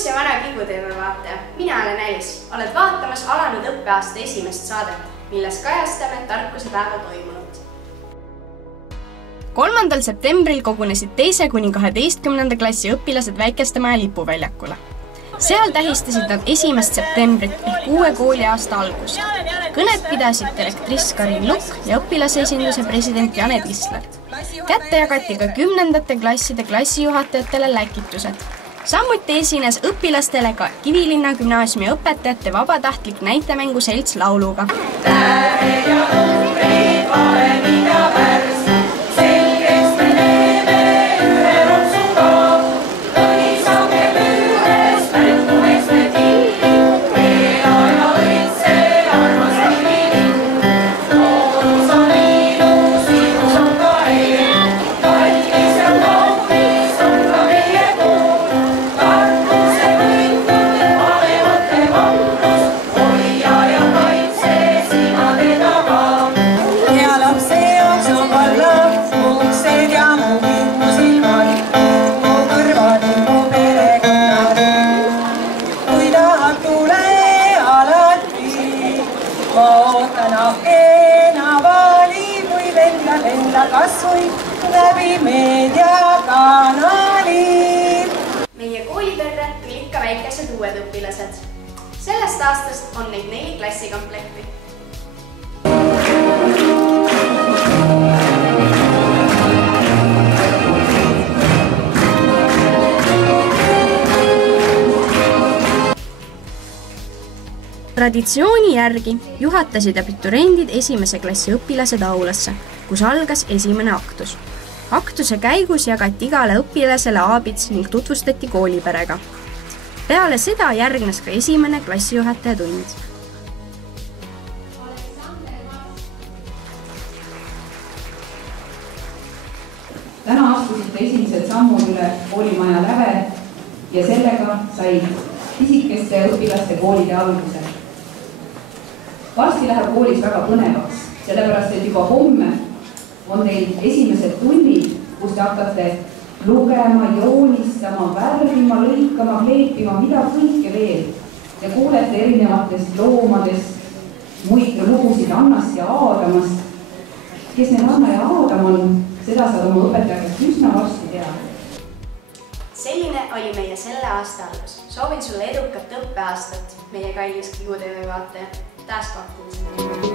uus ja vana Kigu TV vaataja, mina olen Alice. Oled vaatamas alanud õppeaasta esimest saadet, milles kajastame tarkusepäeva toimunut. 3. septembril kogunesid 2. kuni 12. klassi õpilased Väikestemaja lipuväljakule. Seal tähistasid nad 1. septembrit ehk uue kooliaasta algust. Kõned pidasid direktriss Karin Lukk ja õpilasesinduse president Jane Tisler. Kätte jagati ka 10. klasside klassijuhatajatele läkitused. Samuti esines õpilastele ka Kivilinna gümnaasiumi õpetajate vabatahtlik näitemängu selts lauluga. Kasvõi läbi meediakanali. Meie kooliperre tuli ikka väikesed uued õpilased. Sellest aastast on neid 4 klassikomplekti. Traditsiooni järgi juhatasid abiturendid 1. klassi õpilased aulasse, kus algas esimene aktus. Aktuse käigus jagati igale õpilasele aabits ning tutvustati kooliperega. Peale seda järgnes ka esimene klassijuhataja tund. Täna astusite esimesed sammud üle koolimaja läve ja sellega sai pisikeste õpilaste koolide alguse. Varsti läheb koolis väga põnevaks, sellepärast et juba homme on teil esimesed tunnid, kus te hakkate lugema, joonistama, värvima, lõikama, kleepima, mida kõike veel. Te kuulete erinevatest loomadest, muid lugusid Annast ja Aadamast. Kes need Anna ja Aadam on, seda saad oma õpetajatest üsna varsti teada. Selline oli meie selle aasta algus. Soovin sulle edukat õppeaastat, meie kallis Kigu TV vaataja. Taas kohtumiseni!